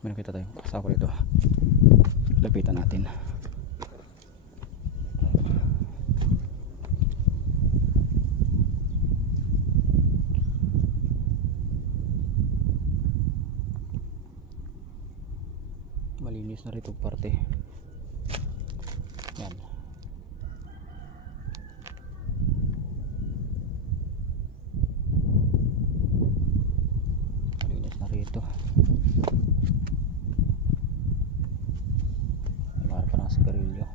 May nakita tayong sako dito. Lapitan natin. Malinis na rito parte. Yan. Malinis na rito. May pa ng sigarilyo.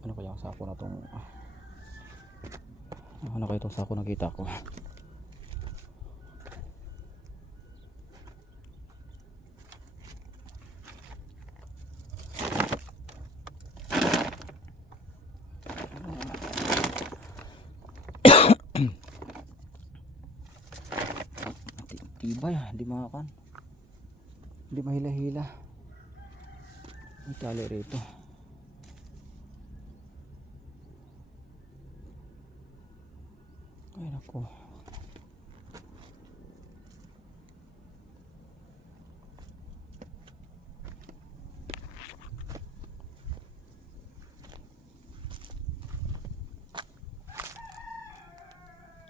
Ano kaya ang sako na tong ano kaya itong sako nakita ko? Tibay, hindi makakan, hindi mahila-hila. May tali rito. Ay nako.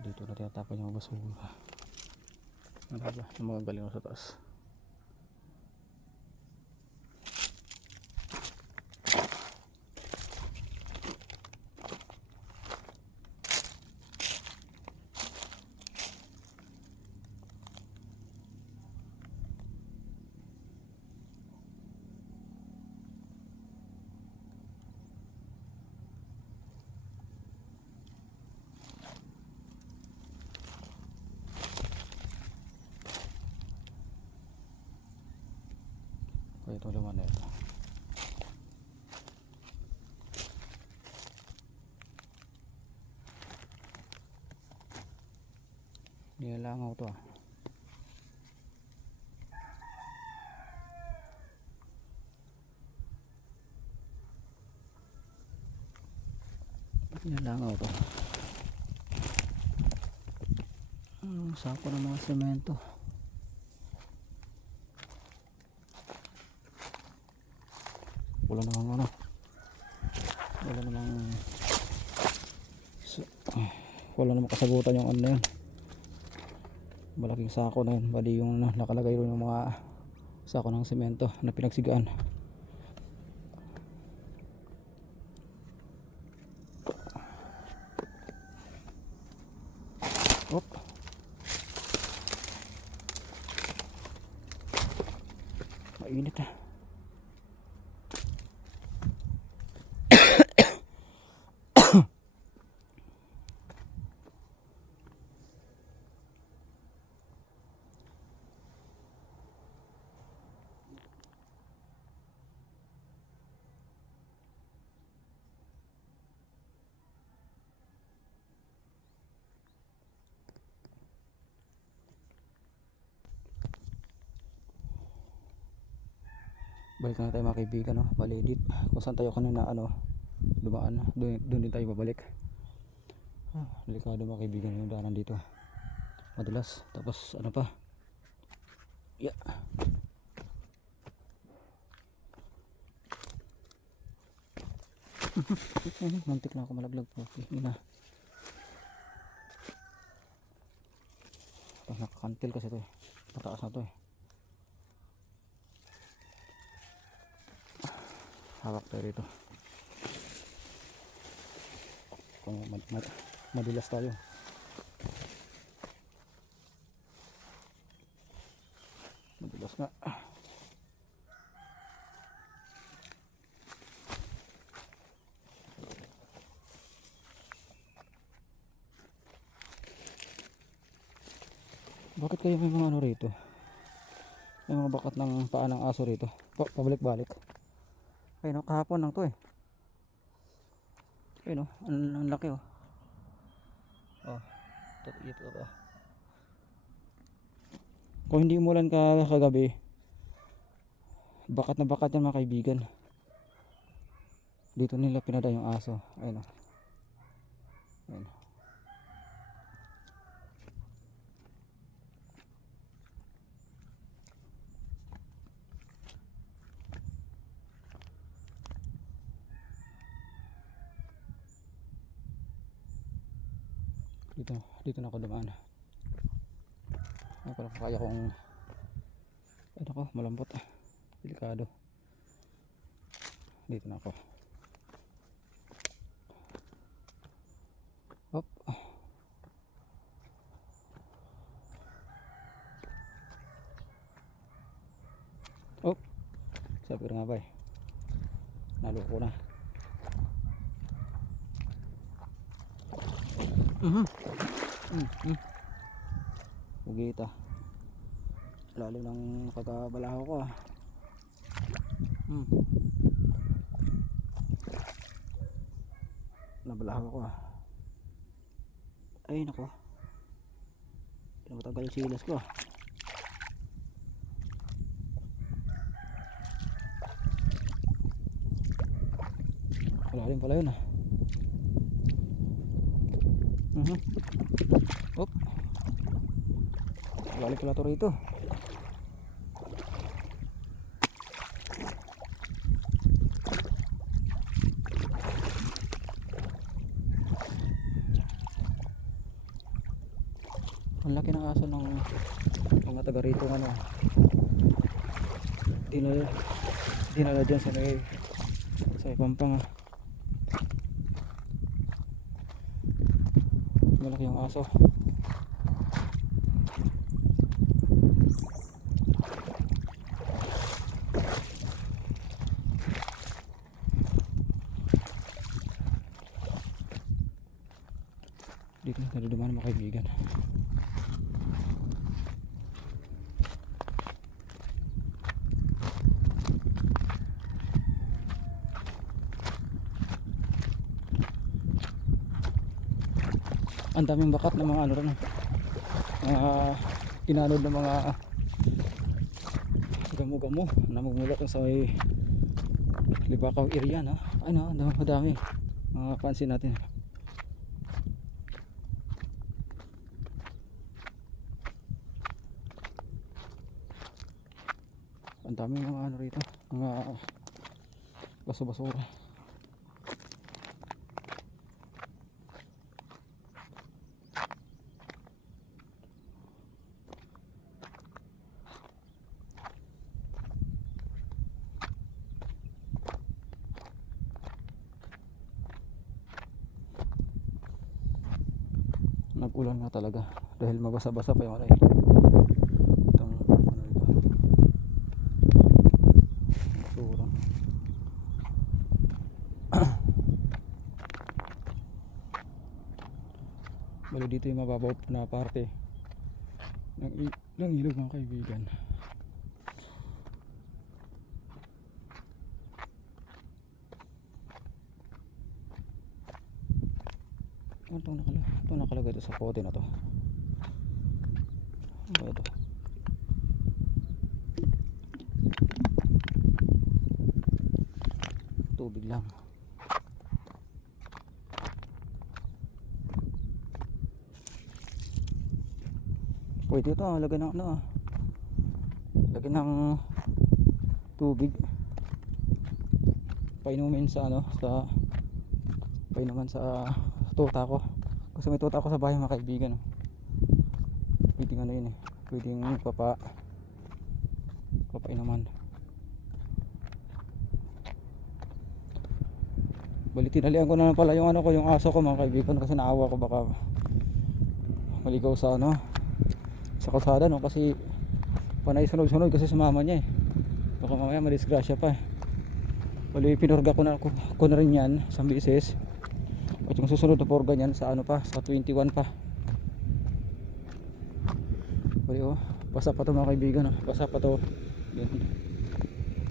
Dito na tinatapon yung basura. Ano ba? Yung mga galing sa taas. Kaya ito laman na ito. Nilalangaw to ah. Nilalangaw to. Sako ng mga semento. Wala namang ano, wala namang kasagutan yung ano na yun, malaking sako na yun. Bali yung nakalagay rin yung mga sako ng semento na pinagsigaan. Op, mainit ah. Balik na tayo mga kaibigan, no? Bali dit kung saan tayo kanina dumaan, doon din tayo babalik. Delikado mga kaibigan yung daanan dito, madulas, tapos ano pa, yeah. Muntik na ako malaglag po. Ina, nakakantil kasi ito eh, pataas na to eh. Hawak tayo rito kung madulas tayo. Madulas nga. Bakit kayo may mga ano rito? May mga bakat ng paa ng aso rito, pabalik-balik. Ayun o, kahapon lang to eh. Ayun o, ang laki o. Oh, ito. Kung hindi umulan kagabi, bakat na bakat yan mga kaibigan. Dito nila pinada yung aso. Ayun o. Ayan. Dito na ako dumaan. Ay, parang kaya kong ano ko, malambot. Delikado. Dito na ako. Hop. Hop. Sabi ko nga ba eh. Naloko na. Ugita. Lalim ng kagabalaho ko ah. Nabalaho ko ah. Ay nako. Pinamatagal yung silas ko ah. Lalim pala yun ah. Hop. Lalim pala ito rito. Ang laki ng aso ng mga taga rito ano. Dinala dyan sa Pampanga. Malaki yung aso. Dito na tayo dumaan mga kaibigan. Ang daming bakat ng mga ano rin, mga inanod ng mga gamo-gamo na magmula sa may Libakaw area no? Ano, madami mga pansin natin. Ang daming mga ano rito, mga baso-basura. Nag-ulan nga talaga dahil mabasa-basa pa yung ano eh. Itong ano ito. Basura. Bali dito yung mababaw na parte ng ilog mga kaibigan. Ito nakalagay ito sa pote na to. Ano ba ito? Tubig lang. Pwede ito lagay ng ano ah. Lagay ng tubig. Painumin sa ano, painuman sa tuta ko. Kasi may tuta ako sa bahay mga kaibigan. Pwedeng ano yun eh. Pwedeng papainuman. Bali tinalian ko na pala yung ano ko, yung aso ko mga kaibigan, kasi naawa ko baka maligaw sa ano, sa kalsada no, kasi panay sunod-sunod kasi sa mama niya eh. Baka mamaya madisgrasya pa eh. Bali pinurga ko na rin yan isang beses. At yung susunod na porga niyan sa ano pa, sa 21 pa. Bali oh, basa pa to mga kaibigan, basa pa to.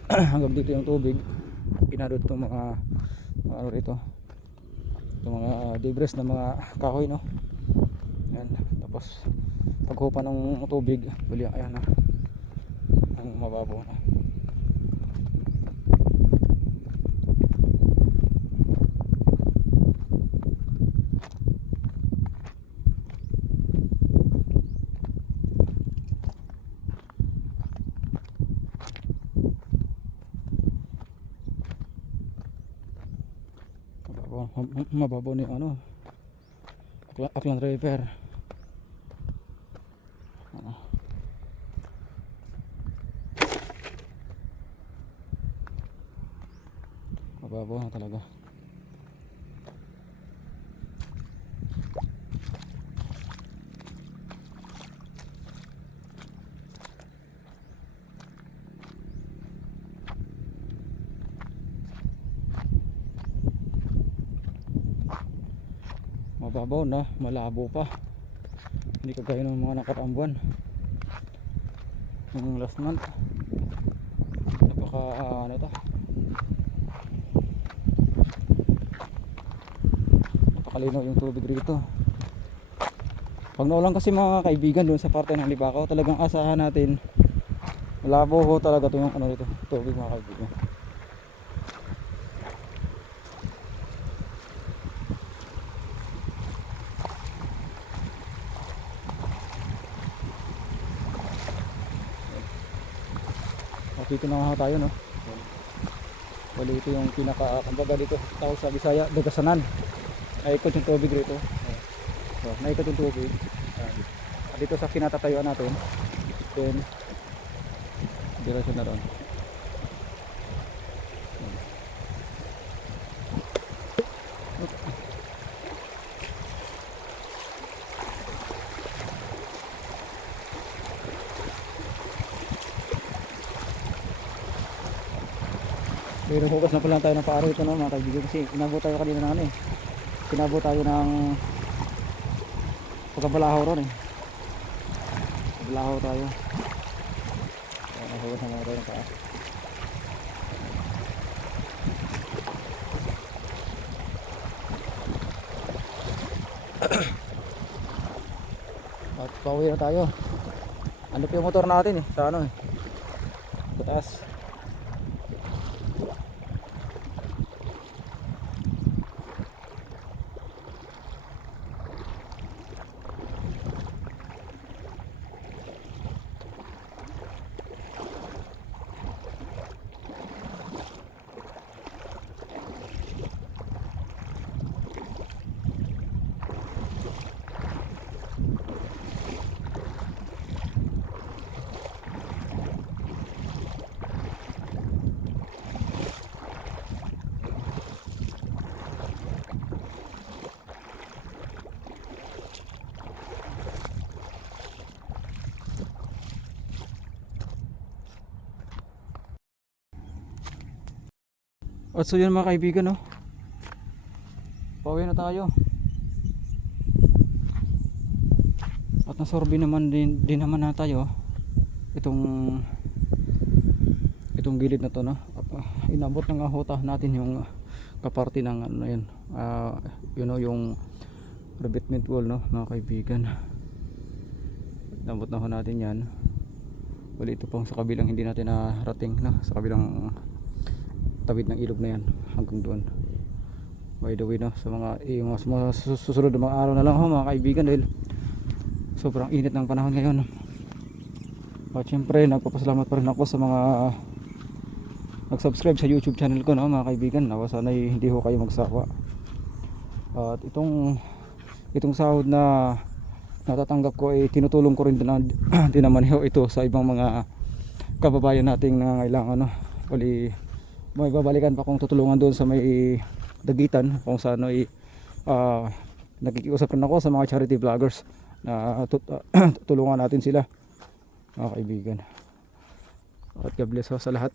Hanggang dito yung tubig. Pinadot itong mga ano rito, itong mga debris na mga kahoy no. Yan, tapos paghupa ng tubig, bali ayan na ang mababaw na. Mababaw na yung ano, Aklan River. Ano. Mababaw na talaga. Mababaw na, malabo pa. Hindi kagaya ng mga nakaraang buwan. Yung last month, napaka ano ito, napakalinaw yung tubig rito. Pag naulan kasi mga kaibigan doon sa parte ng Libakaw, talagang asahan natin malabo ho talaga ito yung ano dito, tubig mga kaibigan. Dito na nga tayo, no? Bali ito yung pinaka, kumbaga dito tawag sa Bisaya, Dagasanan. Naikot yung tubig rito. So, naikot yung tubig. Dito sa kinatatayuan natin. Then diretso na doon. Pero hugas na pala tayo ng paa rito, no, mga kaibigan, kasi inabot tayo kanina ng ano eh. Kinabot tayo ng pagkabalahaw ron eh. Balahaw tayo. Hugas na muna tayo ng paa. At pauwi na tayo. Ano pa yung motor natin eh, sa ano eh, sa taas. At so yun mga kaibigan, no, pauwi na tayo. At nasorbi naman din naman na tayo itong gilid na to, no. Inabot ng ahota natin yung kaparti ng ano yun, you know, yung revetment wall, no mga kaibigan. Inabot na ho natin yan. Wala, ito pang sa kabilang hindi natin narating, no, sa kabilang tawid ng ilog na yan hanggang doon. By the way, no, sa mga susunod na mga araw na lang ho mga kaibigan, dahil sobrang init ng panahon ngayon. At syempre nagpapasalamat pa rin ako sa mga nag-subscribe sa YouTube channel ko, no mga kaibigan. Nawa sana'y hindi ho kayo magsawa. At itong sahod na natatanggap ko ay tinutulong ko rin din naman ho ito sa ibang mga kababayan nating nangangailangan, no. Wali may babalikan pa kung tutulungan doon sa may Dagitan, kung saan ay nakikiusap rin ako sa mga charity vloggers na tulungan natin sila mga kaibigan. At God bless ho sa lahat.